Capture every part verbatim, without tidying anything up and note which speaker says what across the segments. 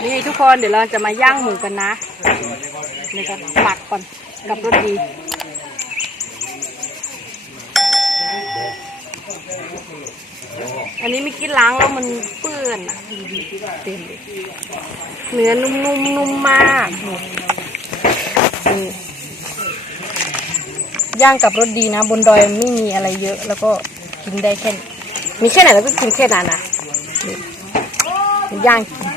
Speaker 1: นี่ทุกคนเดี๋ยวเราจะมาย่างหมูกันนะนี่ก็หมักก่อนกับรสดีอันนี้ไม่กินล้างแล้วมันเปื้อนอ่ะเต็มเลยเนื้อนุ่มๆ นุ่มมากย่างกับรสดีนะบนดอยไม่มีอะไรเยอะแล้วก็กินได้แค่มีแค่ไหนแล้วก็กินแค่นั้นนะย่างกิน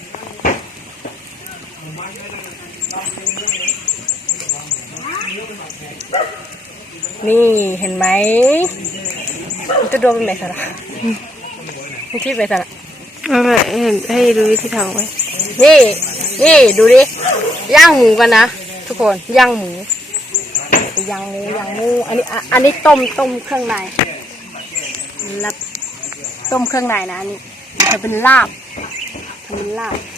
Speaker 1: นี่เห็นไหมมันจะโดนเป็นไหมสระไม่ที่ไปสระไม่เห็นให้ดูวิธีทำไว้นี่นี่ดูดิย่างหมูกันนะทุกคนย่างหมูย่างหมูย่างหมูอันนี้อันนี้ต้มต้มเครื่องในแล้วต้มเครื่องในนะอันนี้จะเป็นลาบทำเป็นลาบ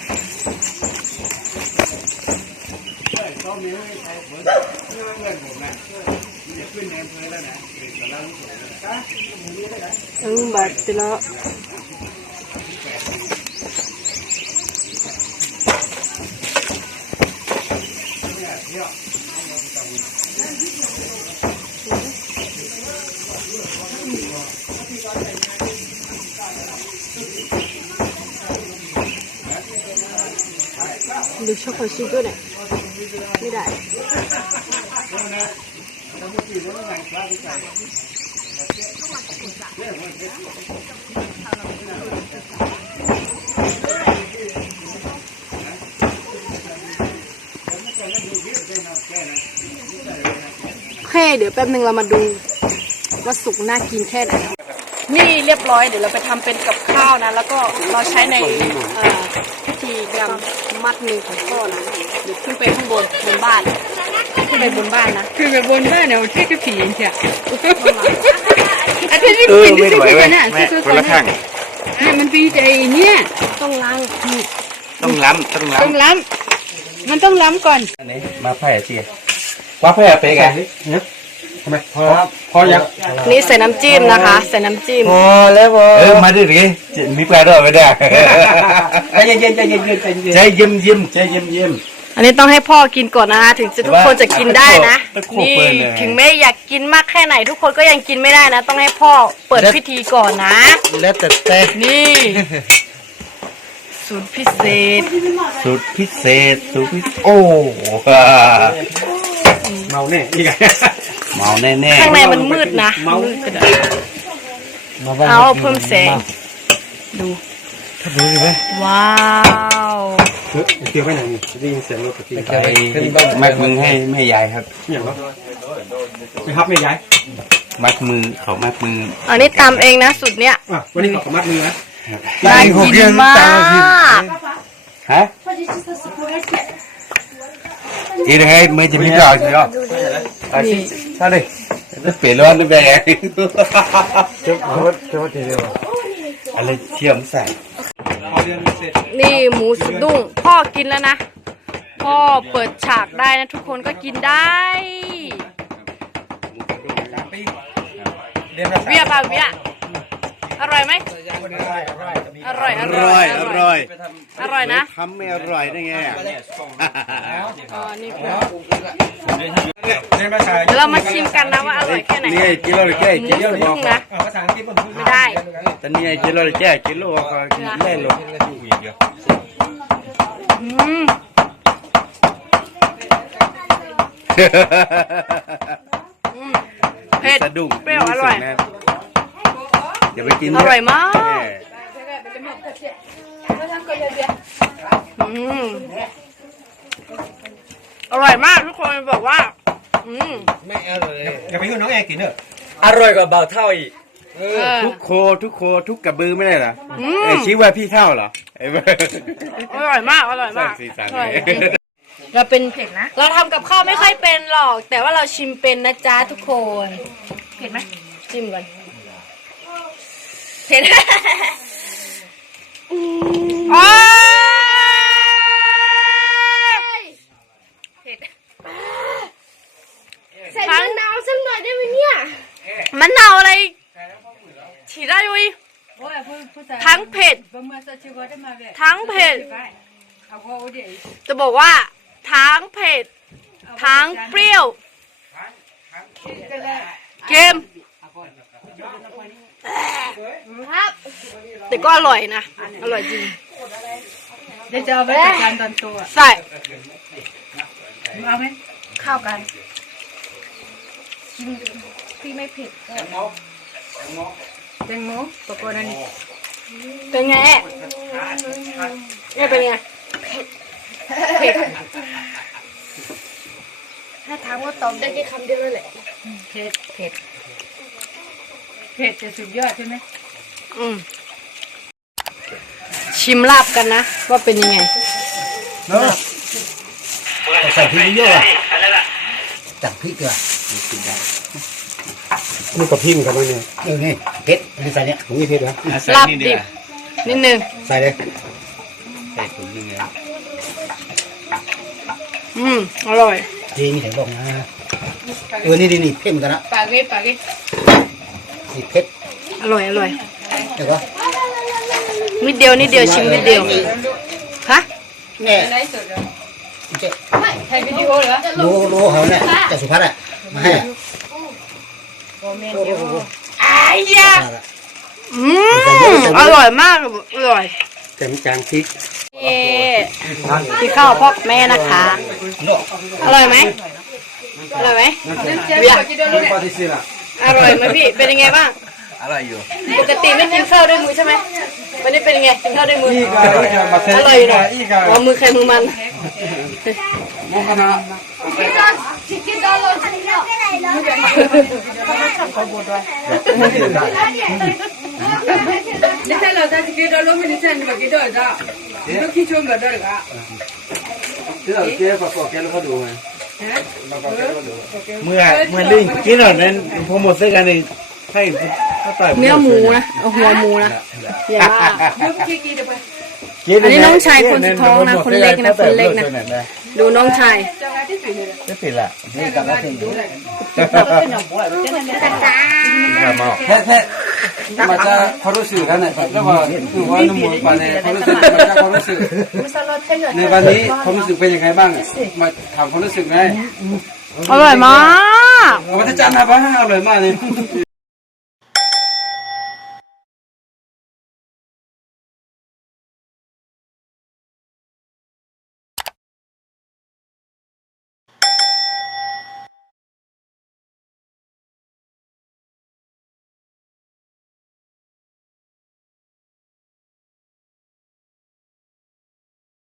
Speaker 1: อืมบัดเนาะดูช็อกโกแลตชิคด้วยเนี่ยไม่ได้โอเคเดี๋ยวแป๊บนึงเรามาดูว่าสุกน่ากินแค่ไหนนี่เรียบร้อยเดี๋ยวเราไปทำเป็นกับข้าวนะแล้วก็เราใช้ในพิธีกรรมมัดมือของพ่อนะเดี๋ยวขึ้นไปข้างบนบนบ้านขึ้นไปบนบ้านนะขึ้นไปบนบ้านเนี่ยเท่กับผีเชียวอาจจะยิ่งเป็นที่สุดเลยนะคนละข้างเนี่ยมันปีใจเนี่ยต้องล้าง
Speaker 2: ต้องล้ำต้องล้ำ
Speaker 1: ต้องล้ำมันต้องล้ำก่อน
Speaker 2: อันนี้มาแผ่เชียว่าแผ่ไปกันทำไมพอพอยัง
Speaker 1: นี่ใส่น้ำจิ้มนะคะใส่น้ำจิ้ม
Speaker 2: พอแล้วพอเออมาดิดิมีปลาด้วยไม่ได้ใจเย็นใจเย็นใจเย็นใจเย็นใจเย็นเย็น
Speaker 1: อันนี้ต้องให้พ่อกินก่อนนะคะถึงจะทุกคนจะกินได้นะนี่ถึงแม้อยากกินมากแค่ไหนทุกคนก็ยังกินไม่ได้นะต้องให้พ่อเปิดพิธีก่อนนะ
Speaker 2: แล้วแต่แต่
Speaker 1: นี่สูตรพิเศษ
Speaker 2: สูตรพิเศษสูตรพิโอ้เมาแน่อีกเมาแน่แน่
Speaker 1: ข้างในมันมืดนะมืดกระดาษเอาเพิ่มแสงดู
Speaker 2: ถ้าดูดิไหม
Speaker 1: ว้าว
Speaker 2: เกี่ยวไปไหนนี่ได้ยินเสียงรถตะกี้มัดมือให้แม่ยายครับอย่างไรไม่ครับแม่ยายมัดมือเขามัดมือ
Speaker 1: อันนี้ตำเองนะสูตรเนี้ย
Speaker 2: วันนี้เขามัดมือนะ
Speaker 1: น่ากินมาก
Speaker 2: ฮะอีเฮ้ยไม่จะมีจ่อยสิอ่ะนี่ใช่ดิจะเปลี่ยนร้อนได้ไหมเจ้าว่าเจ้าว่าทีเดียวอะไรเชื่อมใส่
Speaker 1: นี่หมูสะดุ้งพ่อกินแล้วนะพ่อเปิดฉากได้นะทุกคนก็กินได้เวียบะเวียอร่อยไหมอร่อยอร่อยอร่อยอร่อยนะ
Speaker 2: ทำไม่อร่อยได้ไง
Speaker 1: อ๋อนี่คือเดี๋ยวเรามาชิมกันนะว่าอร่อยแค่ไหน
Speaker 2: นี่กิโลละแก่กิโล
Speaker 1: ละนะไม่ได้
Speaker 2: แต่นี่กิโลละแก่กิโลก็เล่นลง
Speaker 1: อืมเผ็ดเปรี้ยวอร่อย
Speaker 2: อย่าไปกิน
Speaker 1: อร่อยมากอืมอร่อยมากทุกคนบอกว่าอืม
Speaker 2: ไม่อร่อยอย่าไปให้น้องแอร์กินเนอะ
Speaker 3: อร่อยกว่าเบาเท่าอีก
Speaker 2: ทุกโคทุกโคทุกกระบือไม่ได้เหรอไอชี้ว่าพี่เท่าเหรอ
Speaker 1: อร่อยมากอร่อยมากเราเป็นเผ็ดนะเราทำกับข้าวไม่ค่อยเป็นหรอกแต่ว่าเราชิมเป็นนะจ๊ะทุกคนเผ็ดไหมชิมก่อนเผ็ดอ๋อเผ็ดใส่มะนาวสักหน่อยได้ไหมเนี่ยมะนาวอะไรฉีดได้ด้วยทั้งเผ็ดทั้งเผ็ดจะบอกว่าทั้งเผ็ดทั้งเปรี้ยวเค็มแต่ก็อร่อยนะอร่อยจริง
Speaker 4: เดี๋ยวจะเอาไว้จัดการตอนตัว
Speaker 1: ใส่
Speaker 4: เอาไหม
Speaker 1: เข้ากันพี่ไม่เผ็ด
Speaker 4: แตงโมปกตินี่
Speaker 1: เป็นไงแม่เป็นไงเผ็ดถ้าถามว่าตอบได้แค่คำเดียวเลยแหละ
Speaker 4: เผ็ดเผ็ดเผ็ดจะสุดยอดใช่ไหม
Speaker 1: อืมชิมลาบกันนะว่าเป็นยังไง
Speaker 5: เนาะใส่พริกเยอะอ่ะจับพริกเกลือ
Speaker 2: นี่กับพิ้งกันเนี่ย
Speaker 5: เออนี่เผ็ดนี่ใส่เนี่ย
Speaker 2: ผมมีเผ็ดนะ
Speaker 1: ลาบดิบนิดนึง
Speaker 5: ใส่เลย
Speaker 2: ใส่ถุงนึงไง
Speaker 1: อืมอร่อย
Speaker 5: จริงเห็นบอกนะเออนี่นี่นี่เผ็ดเหมือนกันนะ
Speaker 4: ปากเก็ตปากเก็ต
Speaker 5: นี่เผ็ด
Speaker 1: อร่อยอร่อย
Speaker 5: เดี๋ยวก็
Speaker 1: นิดเดียวนิดเดียวชิมนิดเดียวฮะ
Speaker 5: เนี่ย
Speaker 4: ไลฟ์สดเหรอ
Speaker 5: เจ๊
Speaker 4: ถ่ายวิดีโอเหรอ
Speaker 5: รู้รู้เขาเนี่ยจากสุพรรณอ่ะมาให้อ่ะ
Speaker 1: อายะอืมอร่อยมากอร่อย
Speaker 2: แกงจางพริก
Speaker 1: เย่ที่ข้าวพ่อแม่นะคะ อร่อยไหมอร่อยไหมเบียร์
Speaker 2: ปฏิเสธอ่ะ
Speaker 1: อร่อยไหมพี่เป็นยังไงบ้าง
Speaker 2: อะไรอยู่
Speaker 1: ปกติไม่กินข้าวด้วยมือใช่ไหมวันนี้เป็นยังไงกินข้าวด้วยมืออร่อยหน่อยว่ามือใครมือมัน
Speaker 2: มุกนะ
Speaker 4: นี่ถ้าเราจะกินเราไม่ได้ใช้แบบกินด้วยจ้ะเราคิดชมแบบด้วยก็
Speaker 2: ที่เราเจ๊ประกอบแกแล้วเขาดูไง
Speaker 6: เมื่อเมื่อลิงกินหน่อยนั้นพอหมดเส้นกันเองให้เขาต่อย
Speaker 1: เนื้อหมูนะเอาหัวหมูนะอย่าว่า
Speaker 4: เราคิดกินไป
Speaker 1: อันนี้น้องชายคนสุดท้องนะคนเล็กนะคนเล็กนะดูน้องชาย
Speaker 4: จะมาที่สุดเลย
Speaker 6: จะผิดละ
Speaker 5: นี่กลับมาถึง
Speaker 2: แค่แค่มาจากความรู้สึกกันเนี่ยแล้วว่าคือว่าน้ำมันไปในความรู้สึกมาจากความรู้สึกในวันนี้ความรู้สึกเป็นยังไงบ้างมาถามความรู้สึกไง
Speaker 1: อร่อยมาก
Speaker 2: วัฒนจันทร์นะบ้างอร่อยมากเลย